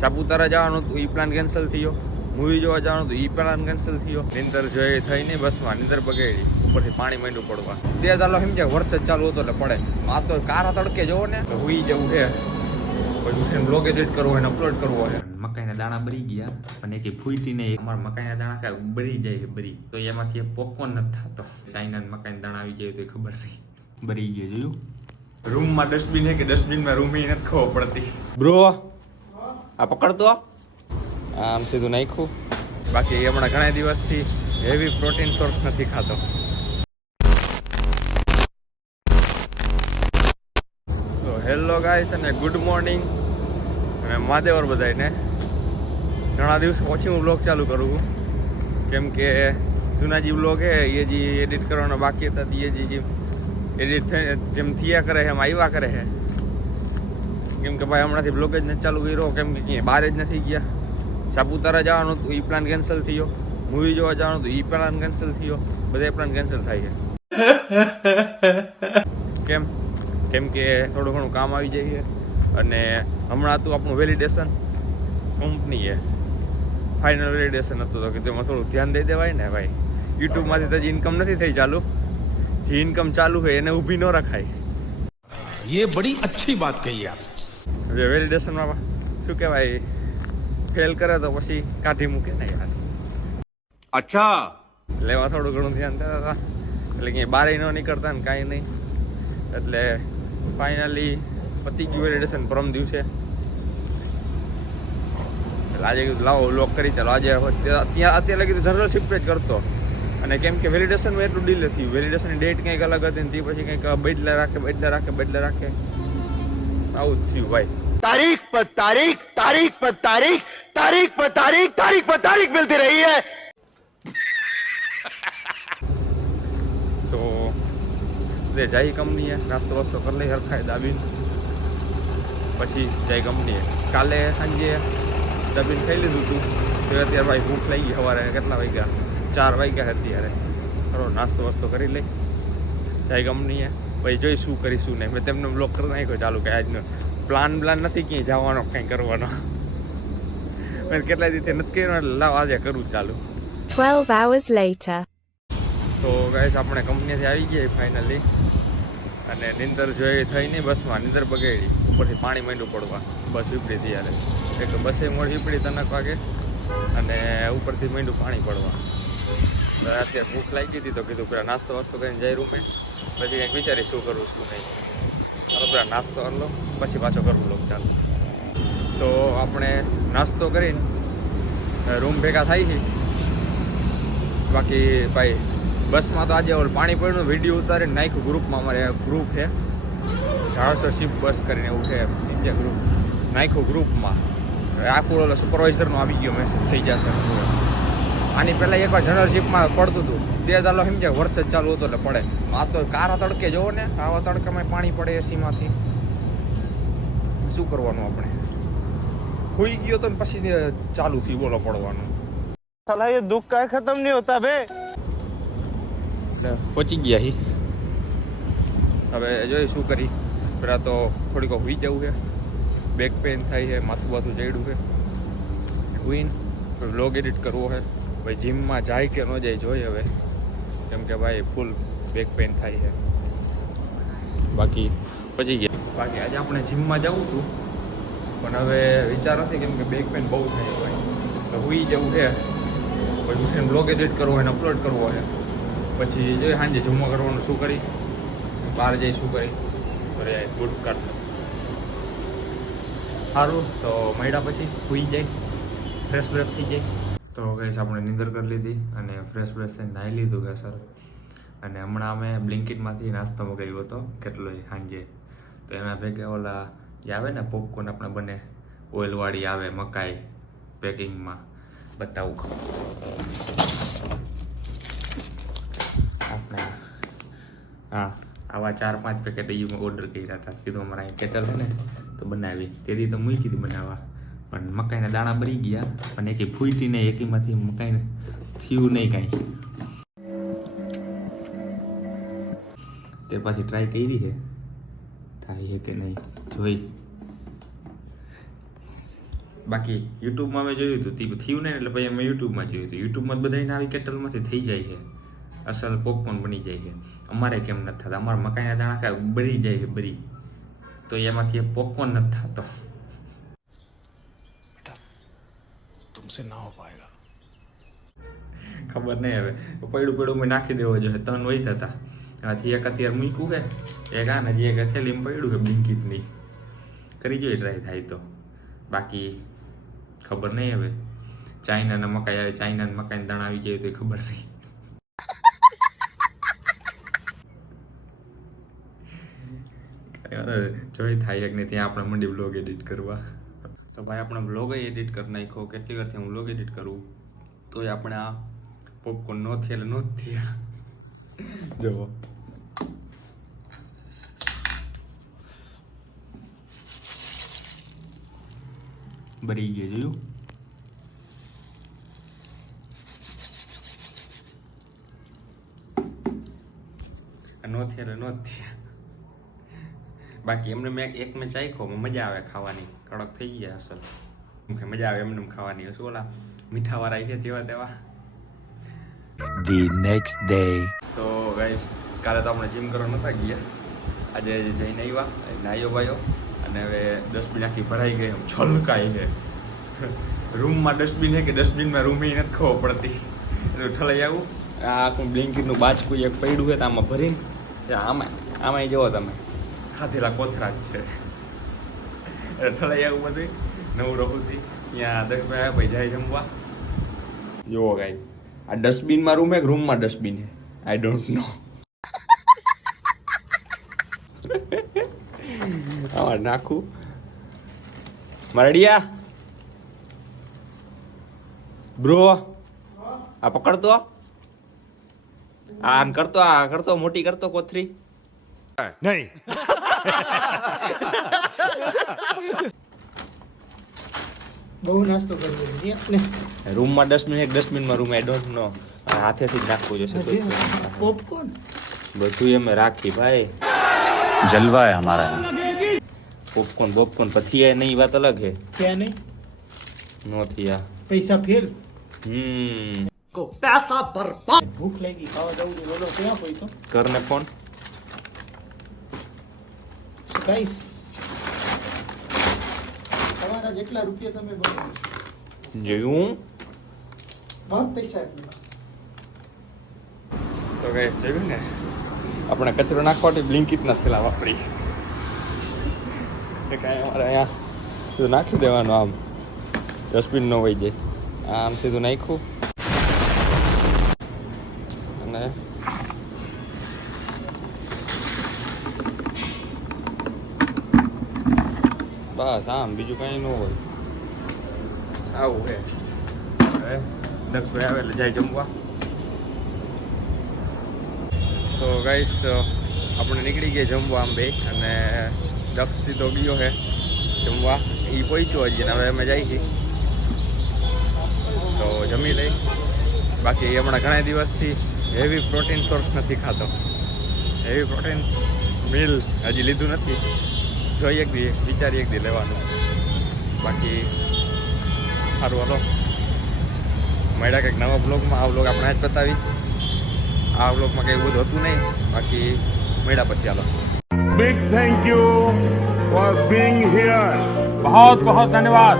સાપુતારા જવાનું હતું, એ plan cancel થયો. મૂવી જોવા જવાનું હતું, એ પ્લાન કેન્સલ થયો. નીંદર જોઈએ થઈ નહીં, બસમાં નીંદર બગડી, ઉપરથી પાણી માંડવું પડવા. તે ચાલો સમજ્યા વરસાદ ચાલુ હતો એટલે પડે. આ તો કારા તડકે જોવો ને હુઈ જવું છે. પછી બ્લોગ એડિટ કરવો હોય ને અપલોડ કરવો હોય. મકાઈના દાણા બરી ગયા, પણ એક ફૂટી નહીં. અમારા મકાઈના દાણા કાંઈ બરી જાય છે બરી, તો એમાંથી પોપકોર્ન નથી થતો. ચાઇના મકાઈના દાણા આવી જાય તો ખબર નહીં, બરી ગયો. જોયું રૂમમાં ડસ્ટબિન છે કે ડસ્ટબિનમાં રૂમ નથી ખબર પડતી. બ્રો આ પકડતો આમ સીધું નાખ્યું. બાકી હમણાં ઘણા દિવસથી હેવી પ્રોટીન સોર્સ નથી ખાતો. તો હેલો ગાઈસ અને ગુડ મોર્નિંગ અને મહાદેવર બધાને. ઘણા દિવસ પછી હું બ્લોગ ચાલુ કરું છું, કેમ કે જૂના જે બ્લોગ છે એ જે એડિટ કરવાના બાકી હતા એ જે એડિટ થઈ જેમ થયા કરે છે એમ આવ્યા કરે છે. કેમ કે ભાઈ હમણાંથી બ્લોગ જ નથી ચાલુ કર્યો, કેમ કે ક્યાંય બહાર જ નથી ગયા. સાપુતારા જવાનું હતું, એ પ્લાન કેન્સલ થયો. મૂવી જોવા જવાનું હતું, એ પ્લાન કેન્સલ થયો. બધા પ્લાન કેન્સલ થાય છે. કેમ કે થોડું ઘણું કામ આવી જાય. અને હમણાં હતું આપણું વેલિડેશન કંપનીએ, ફાઇનલ વેલિડેશન હતું, તો કીધું એમાં થોડું ધ્યાન દઈ દેવાય ને ભાઈ. યુટ્યુબમાંથી તો ઇન્કમ નથી થઈ ચાલુ, જે ઇન્કમ ચાલુ હોય એને ઊભી ન રખાય. ये बड़ी अच्छी बात कही आप. વેલિડેશનમાં શું કહેવાય, ફેલ કરે તો પછી કાઢી મૂકે ને યાર. अच्छा એટલે એમાં થોડું ઘણું ધ્યાન દેતા હતા, એટલે ક્યાંય બહાર ન નીકળતા ને કાંઈ નહીં. એટલે ફાઇનલી પતી ગયું વેલિડેશન પરમ દિવસે. એટલે આજે કીધું લાવો લોક કરી ચાલો. આજે ત્યાં અત્યારે કીધું જનરલ શિફ્ટ જ કરતો. અને કેમ કે વેલિડેશનમાં એટલું ડીલે થયું, વેલિડેશનની ડેટ કંઈક અલગ હતી ને તે પછી કંઈક બદલા રાખે. આવું જ થયું ભાઈ. तारीख पर तारीख, तारीख पर तारीख, तारीख पर तारीख, तारीख पर तारीख मिलती रही है. તો દે જાય કંપનીએ, નાસ્તો વાસ્તો કરી લઈ હરખાય દાબીને, પછી જાય કંપનીએ. કાલે સાંજે દાબીને ખાઈ લીધું હતું, તો અત્યારે ભાઈ ભૂખ લાગી ગઈ. સવારે કેટલા વાગ્યા? 4 વાગ્યા અત્યારે. ખરો નાસ્તો વાસ્તો કરી લઈ જાય કંપનીએ. પછી જોઈ શું કરીશું નહીં. મેં તેમને બ્લોગ કરી નાખ્યો ચાલુ કે આજનો પ્લાન નથી ક્યાંય જવાનો, કંઈ કરવાનો. મેં કેટલા દિવસથી નથી કર્યો એટલે લાવ આજે કરું ચાલુ. 12 hours later. તો ગાઈસ આપણે કંપનીથી આવી ગયા ફાઇનલી. અને નીંદર જોઈએ થઈ નહીં, બસમાં નીંદર બગડી, ઉપરથી પાણી માંડવું પડવા. બસ ઉપડી ત્યારે એક બસે મોડી ઉપડી 3 વાગે, અને ઉપરથી માંડવું પાણી પડવા. અત્યારે ભૂખ લાગી હતી તો કીધું પેલા નાસ્તો વાસ્તો કરીને જાય રૂમે, પછી કંઈક વિચારી શું કરવું શું નહીં. ચાલો પેલા નાસ્તો કરી લો, પછી પાછો કરવું લો ચાલો. તો આપણે નાસ્તો કરીને રૂમ ભેગા થાય છે. બાકી ભાઈ બસમાં તો આજે પાણી પડ્યું વિડીયો ઉતારીને નાખ્યું ગ્રુપમાં. અમારે ગ્રુપ છે જાડોસર શિફ્ટ બસ કરીને, એવું છે ઇન્ડિયા ગ્રુપ. નાખ્યું ગ્રુપમાં. આખું ઓલો સુપરવાઇઝરનો આવી ગયો મેસેજ થઈ જશે. આની પહેલાં એકવાર જનરલ શિફ્ટમાં પડતું હતું, તે ચાલો સમજ્યા વરસાદ ચાલુ હતો એટલે પડે. આ તો કારા તડકે જોવો ને, આવા તડકામાં પાણી પડે એસીમાંથી. શું કરવાનું આપણે? હોઈ ગયો તો પછી ચાલુ થયું બોલો પડવાનું. साला ये दुख का खत्म नहीं होता बे. એટલે પહોંચી ગયા હી. હવે જોઈ શું કરી. પેલા તો થોડીક હોઈ જવું છે, બેક પેન થાય છે, માથું બાથું ચડ્યું છે. હોઈને વ્લોગ એડિટ કરવો છે. ભાઈ જીમમાં જાય કે ન જાય જોઈએ હવે, કેમ કે ભાઈ ફૂલ બેક પેન થાય છે. બાકી પચી ગયા. બાકી આજે આપણે જીમમાં જવું હતું, પણ હવે વિચાર નથી, કેમ કે બેક પેન બહુ થાય ભાઈ. તો હોઈ જવું છે. પછી બ્લોગ એડિટ કરવો હોય ને અપલોડ કરવો હોય, પછી જોઈએ સાંજે જમવા કરવાનું શું કરી, બહાર જઈ શું કરી. અરે ગુડ કટ સારું. તો મળ્યા પછી સૂઈ જાય, ફ્રેશ બ્રેશ થઈ જાય. તો ગઈશ આપણે નીંદર કરી લીધી અને ફ્રેશ બ્રેશ થઈને નાહી લીધું કે સર. અને હમણાં અમે બ્લિંકિટમાંથી નાસ્તો મગાવ્યો હતો કેટલો સાંજે. તો એના ભેગા ઓલા જે આવે ને પોપકોર્ન આપણે બને, ઓઇલવાળી આવે મકાઈ પેકિંગમાં, બતાવું આપણે. હા આવા 4-5 પેકેટ મેં ઓર્ડર કર્યા હતા. કીધું અમારા અહીં કેટલ છે ને તો બનાવી. તેથી તો મૂકી કીધી બનાવવા, પણ મકાઈના દાણા બરી ગયા. પણ એકી ફૂટી નહીં, એકીમાંથી મકાઈને થયું નહીં કાંઈ. તે પછી ટ્રાય કરી છે, થાય છે કે નહીં જોઈ. બાકી યુટ્યુબમાં મેં જોયું હતું તે થયું ને એટલે પછી અમે યુટ્યુબમાં જોયું હતું. યુટ્યુબમાં બધાને આવી કેટલમાંથી થઈ જાય છે, અસલ પોપકોર્ન બની જાય છે. અમારે કેમ નથી થતા? અમારા મકાઈના દાણા કાંઈ બળી જાય છે, બરી તો એમાંથી પોપકોર્ન નથી થતો. तुमसे ना हो पाएगा. ખબર નહીં હવે પડ્યું મેં નાખી દેવો જોઈએ. 3 વહી થતા આથી એક અત્યારે મૂક્યું છે, એક આ ને એક થેલીમાં પડ્યું છે બ્લિંકિટની. કરી જોઈએ ટ્રાય થાય તો. બાકી ખબર નહીં હવે. ચાઇનાના મકાઈ આવે, ચાઇનાના મકાઈના દાણા આવી જાય તો ખબર નહીં. જોઈ થાય કે નહીં ત્યાં આપણે મંડી બ્લોગ એડિટ કરવા. તો ભાઈ આપણે બ્લોગ એડિટ કરી નાખ્યો. કેટલી વારથી હું બ્લોગ એડિટ કરું તોય આપણે આ પોપકોર્ન નો થયા એટલે નો જ થયા. જુઓ બરી ગયો, જોયું? નો થયા એટલે નો જ થયા. બાકી એમને મેં ચાખ્યો, મજા આવે ખાવાની. કડક થઈ ગયા અસલ. મજા આવે એમને ખાવાની. શું ઓલા મીઠાવાળા છે જેવા તેવા. The next day. તો ગાઈસ કાલે તો આપણે જીમ કરવા નહોતા ગયા. આજે જઈને આવ્યા, નાહ્યો ભાઈઓ, અને હવે ડસ્ટબિન આખી ભરાઈ ગઈ. આમ છલકાઈ છે. રૂમમાં ડસ્ટબિન છે કે ડસ્ટબિનમાં રૂમ નથી ખબર પડતી. એટલે ઠલાઈ આવું. આ આખું બ્લિંકિટનું બાજકું એક પડ્યું છે તો આમાં ભરીને આમાં જુઓ તમે ખાધેલા કોથરા જ છે. એટલે ઠલાઈ આવું બધું નવું રહુંથી. ત્યાં દક્ષભાઈ આવ્યા ભાઈ જાય જમવા. જુઓ ગાઈસ આ ડસ્ટબિનમાં રૂમ હે કે રૂમમાં ડસ્ટબિન હે? I don't know. આમાં નાખું મરડિયા બ્રો, આ પકડતો, આ કરતો મોટી કરતો કોથરી नहीं. બહુ નાસ્તો કરવો છે ને. રૂમમાં ડસ્ટબિન એક ડસ્ટબિનમાં રૂમ. I don't know. હાથેથી જ નાખવું જોશે. પોપકોર્ન બધું એમ રાખી ભાઈ. जलवा है हमारा. પોપકોર્ન પછી એ નહીં, વાત અલગ હે. ક્યાં નહીં? નો થયા પૈસા ફેર. को पैसा बर्बाद. ભૂખ લાગી, ખાવા જવું છે. બોલો ક્યાં પૈસો? કરને ફોન. ગાઈસ તમારા જેટલા રૂપિયા તમે બગાડો જોયું બહુ પૈસા આપી બસ. તો ગાઈસ જોયું ને, આપણે કચરો નાખવાથી બ્લિંકિટના થેલા વાપરી. કે કાંઈ અમારે અહીંયા સીધું નાખી દેવાનું. આમ ડસ્ટબિન ન હોય જાય. આમ સીધું નાખ્યું અને બસ આમ, બીજું કાંઈ ન હોય. આવું હે. હવે દક્ષભાઈ આવે એટલે જાય જમવા. તો ગાઈસ આપણે નીકળી ગયા જમવા આમ બે, અને દક્ષ સીધો ગયો છે જમવા. એ પહોંચ્યો હજી ને હવે અમે જઈએ છીએ તો જમી લઈ. બાકી હમણાં ઘણા દિવસથી હેવી પ્રોટીન સોર્સ નથી ખાતો. હેવી પ્રોટીન્સ મિલ હજી લીધું નથી. જોઈએ એક દી, વિચારીએ એક દી લેવાનું. બાકી સારું હાલો, મળ્યા કંઈક નવા બ્લોગમાં. આ બ્લોગ આપણે આજ બતાવી. આ બ્લોગમાં કંઈ બધું હતું નહીં. બાકી મળ્યા પછી હાલો. Big thank you for being here. बहुत बहुत धन्यवाद.